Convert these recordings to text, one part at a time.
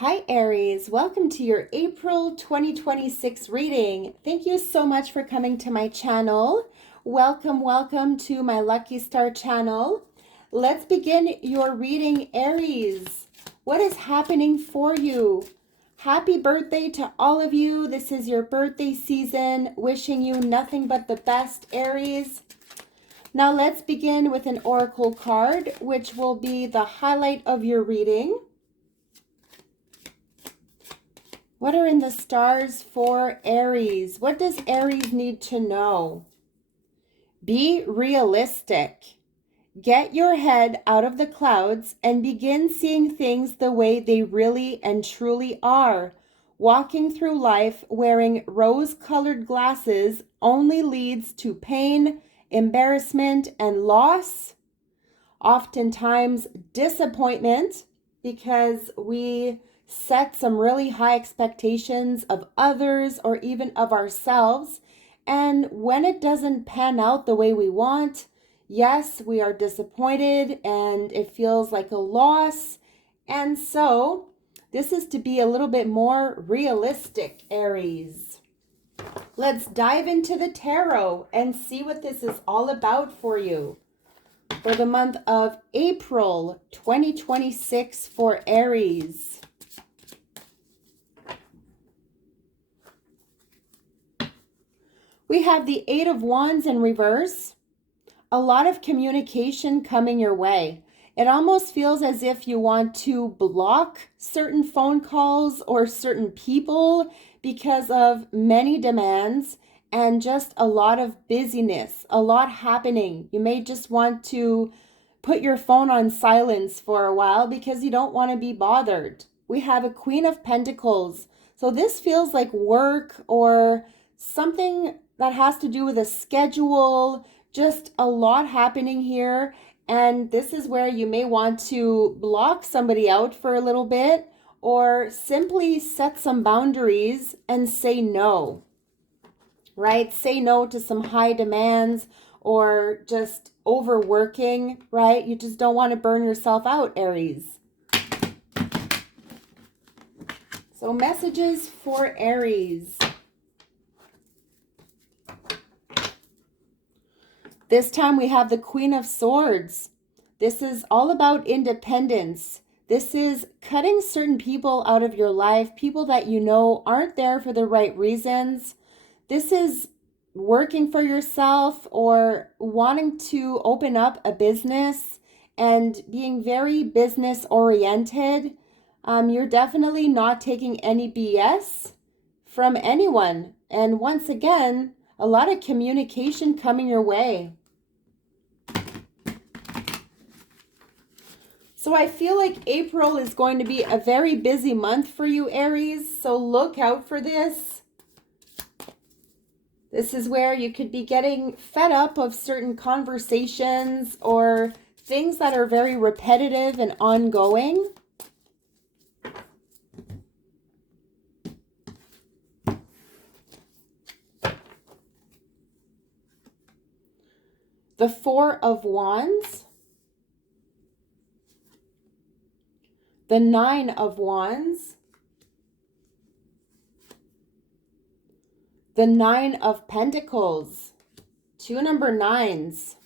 Hi Aries, welcome to your April 2026 reading. Thank you so much for coming to my channel. Welcome to my Lucky Star channel. Let's begin your reading, Aries. What is happening for you? Happy birthday to all of you. This is your birthday season. Wishing you nothing but the best, Aries. Now let's begin with an oracle card, which will be the highlight of your reading. What are in the stars for Aries? What does Aries need to know? Be realistic. Get your head out of the clouds and begin seeing things the way they really and truly are. Walking through life wearing rose-colored glasses only leads to pain, embarrassment, and loss. Oftentimes disappointment, because we set some really high expectations of others or even of ourselves. And when it doesn't pan out the way we want, yes, we are disappointed and it feels like a loss. And so this is to be a little bit more realistic, Aries. Let's dive into the tarot and see what this is all about for you. For the month of April 2026 for Aries. We have the Eight of Wands in reverse. A lot of communication coming your way. It almost feels as if you want to block certain phone calls or certain people because of many demands and just a lot of busyness, a lot happening. You may just want to put your phone on silence for a while because you don't want to be bothered. We have a Queen of Pentacles. So this feels like work or something that has to do with a schedule, just a lot happening here. And this is where you may want to block somebody out for a little bit or simply set some boundaries and say no, right? Say no to some high demands or just overworking, right? You just don't want to burn yourself out, Aries. So messages for Aries. This time we have the Queen of Swords. This is all about independence. This is cutting certain people out of your life, people that you know aren't there for the right reasons. This is working for yourself or wanting to open up a business and being very business oriented. You're definitely not taking any BS from anyone. And once again, a lot of communication coming your way. So I feel like April is going to be a very busy month for you, Aries. So look out for this. This is where you could be getting fed up of certain conversations or things that are very repetitive and ongoing. The Four of Wands. The Nine of Wands. The Nine of Pentacles. Two number nines.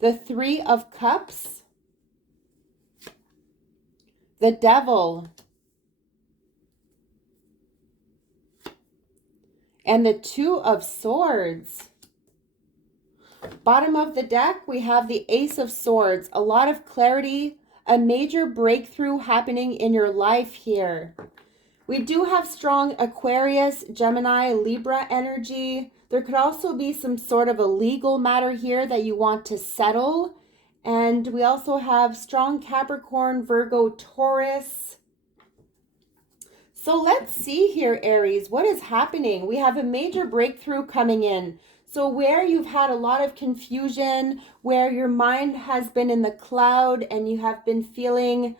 The Three of Cups. The Devil. And the Two of Swords. Bottom of the deck, we have the Ace of Swords. A lot of clarity, a major breakthrough happening in your life here. We do have strong Aquarius, Gemini, Libra energy. There could also be some sort of a legal matter here that you want to settle. And we also have strong Capricorn, Virgo, Taurus. So let's see here, Aries, what is happening? We have a major breakthrough coming in. So where you've had a lot of confusion, where your mind has been in the cloud and you have been feeling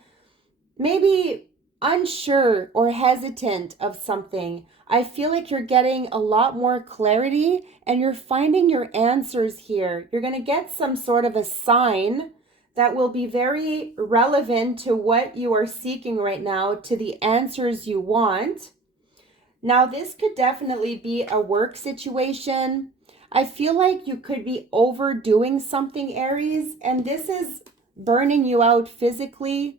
maybe unsure or hesitant of something, I feel like you're getting a lot more clarity and you're finding your answers here. You're going to get some sort of a sign that will be very relevant to what you are seeking right now, to the answers you want. Now, this could definitely be a work situation. I feel like you could be overdoing something, Aries, and this is burning you out physically,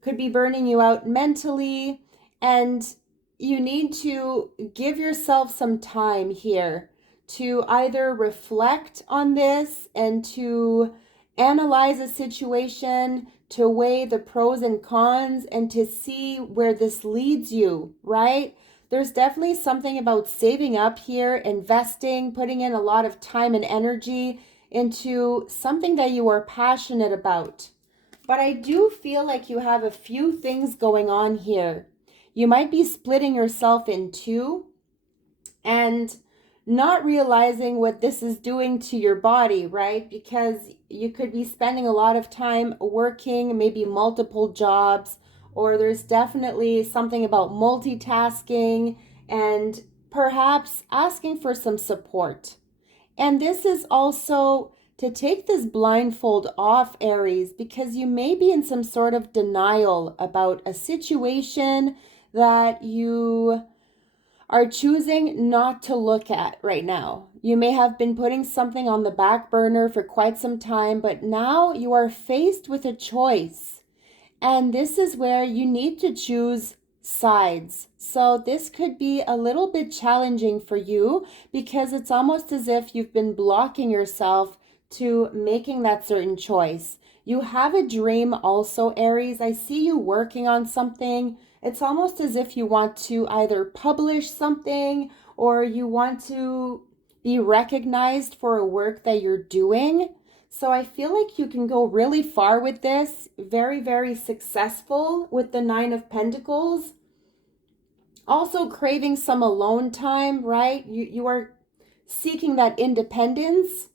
could be burning you out mentally, and you need to give yourself some time here to either reflect on this and to analyze a situation, to weigh the pros and cons, and to see where this leads you, right? There's definitely something about saving up here, investing, putting in a lot of time and energy into something that you are passionate about. But I do feel like you have a few things going on here. You might be splitting yourself in two and not realizing what this is doing to your body, right? Because you could be spending a lot of time working, maybe multiple jobs, or there's definitely something about multitasking and perhaps asking for some support. And this is also to take this blindfold off, Aries, because you may be in some sort of denial about a situation that you are choosing not to look at right now. You may have been putting something on the back burner for quite some time, but now you are faced with a choice. And this is where you need to choose sides. So this could be a little bit challenging for you because it's almost as if you've been blocking yourself to making that certain choice. You have a dream also, Aries. I see you working on something. It's almost as if you want to either publish something or you want to be recognized for a work that you're doing. So I feel like you can go really far with this, very, very successful with the Nine of Pentacles. Also craving some alone time, right? You are seeking that independence.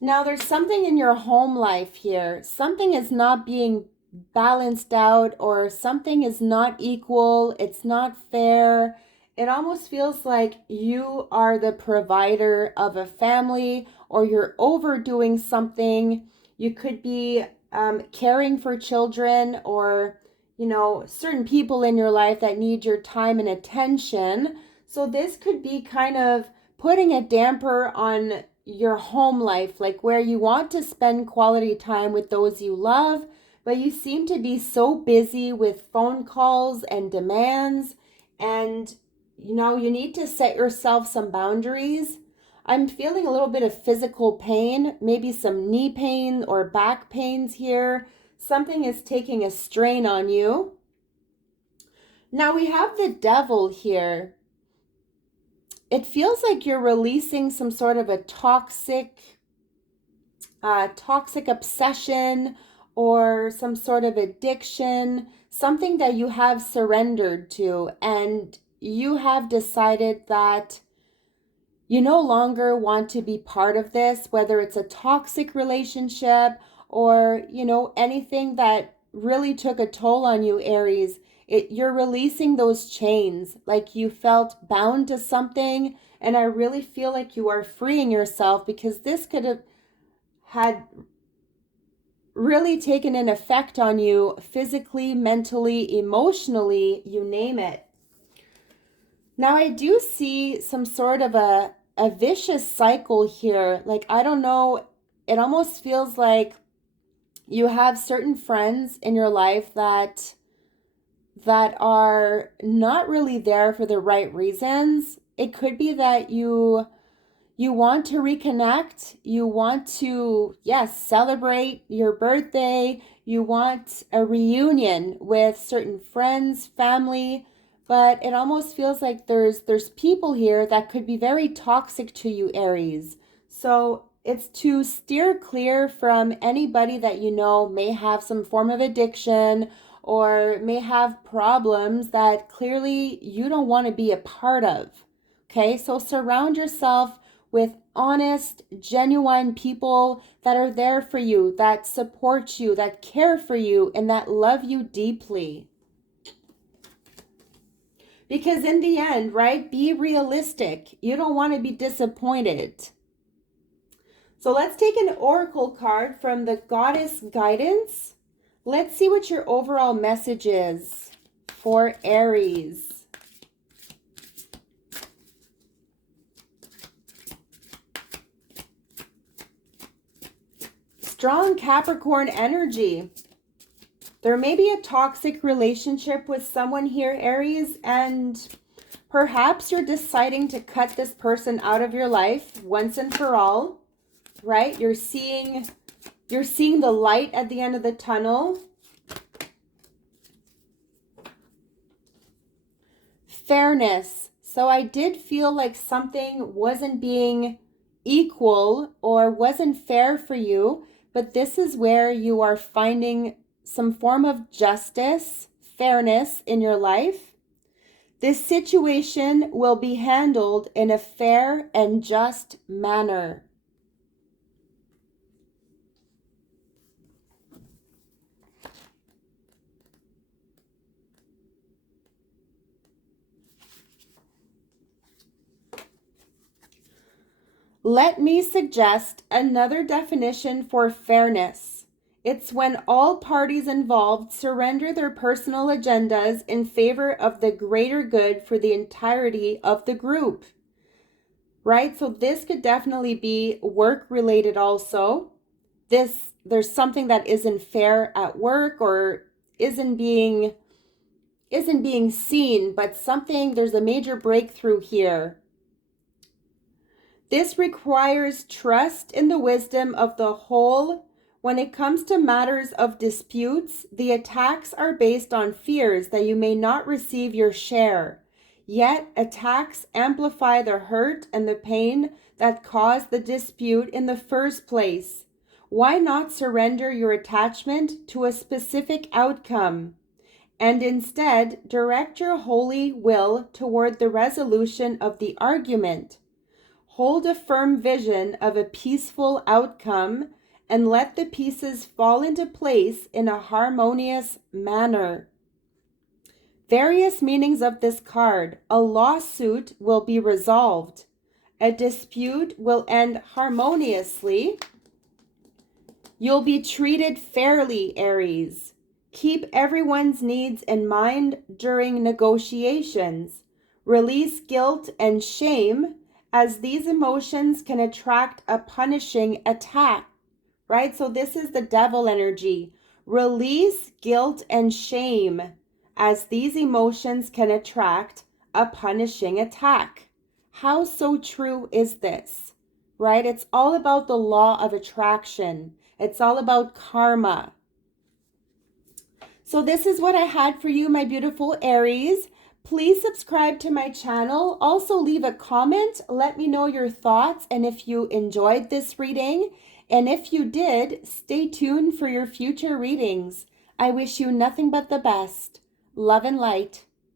Now there's something in your home life here. Something is not being balanced out or something is not equal. It's not fair. It almost feels like you are the provider of a family or you're overdoing something. You could be caring for children or, certain people in your life that need your time and attention. So this could be kind of putting a damper on your home life, like where you want to spend quality time with those you love, but you seem to be so busy with phone calls and demands, and you need to set yourself some boundaries. I'm feeling a little bit of physical pain, maybe some knee pain or back pains here. Something is taking a strain on you. Now we have the devil here. It feels like you're releasing some sort of a toxic obsession or some sort of addiction, something that you have surrendered to, and you have decided that you no longer want to be part of this, whether it's a toxic relationship or, anything that really took a toll on you, Aries. You're releasing those chains, like you felt bound to something, and I really feel like you are freeing yourself because this could have had really taken an effect on you physically, mentally, emotionally, you name it. Now I do see some sort of a vicious cycle here. Like, I don't know, it almost feels like you have certain friends in your life that are not really there for the right reasons. It could be that you want to reconnect, you want to, yes, celebrate your birthday, you want a reunion with certain friends, family, but it almost feels like there's people here that could be very toxic to you, Aries. So it's to steer clear from anybody that you know may have some form of addiction or may have problems that clearly you don't want to be a part of. Okay, so surround yourself with honest, genuine people that are there for you, that support you, that care for you, and that love you deeply. Because in the end, right, be realistic. You don't want to be disappointed. So let's take an oracle card from the Goddess Guidance. Let's see what your overall message is for Aries. Strong Capricorn energy. There may be a toxic relationship with someone here, Aries, and perhaps you're deciding to cut this person out of your life once and for all, right? You're seeing the light at the end of the tunnel. Fairness. So I did feel like something wasn't being equal or wasn't fair for you, but this is where you are finding some form of justice, fairness in your life. This situation will be handled in a fair and just manner. Let me suggest another definition for fairness. It's when all parties involved surrender their personal agendas in favor of the greater good for the entirety of the group. Right? So this could definitely be work related also. There's something that isn't fair at work or isn't being seen, but there's a major breakthrough here. This requires trust in the wisdom of the whole. When it comes to matters of disputes, the attacks are based on fears that you may not receive your share. Yet, attacks amplify the hurt and the pain that caused the dispute in the first place. Why not surrender your attachment to a specific outcome, and instead direct your holy will toward the resolution of the argument? Hold a firm vision of a peaceful outcome and let the pieces fall into place in a harmonious manner. Various meanings of this card. A lawsuit will be resolved. A dispute will end harmoniously. You'll be treated fairly, Aries. Keep everyone's needs in mind during negotiations. Release guilt and shame, as these emotions can attract a punishing attack, right? So this is the devil energy. Release guilt and shame, as these emotions can attract a punishing attack. How so true is this, right? It's all about the law of attraction. It's all about karma. So this is what I had for you, my beautiful Aries. Please subscribe to my channel. Also leave a comment. Let me know your thoughts and if you enjoyed this reading. And if you did, stay tuned for your future readings. I wish you nothing but the best. Love and light.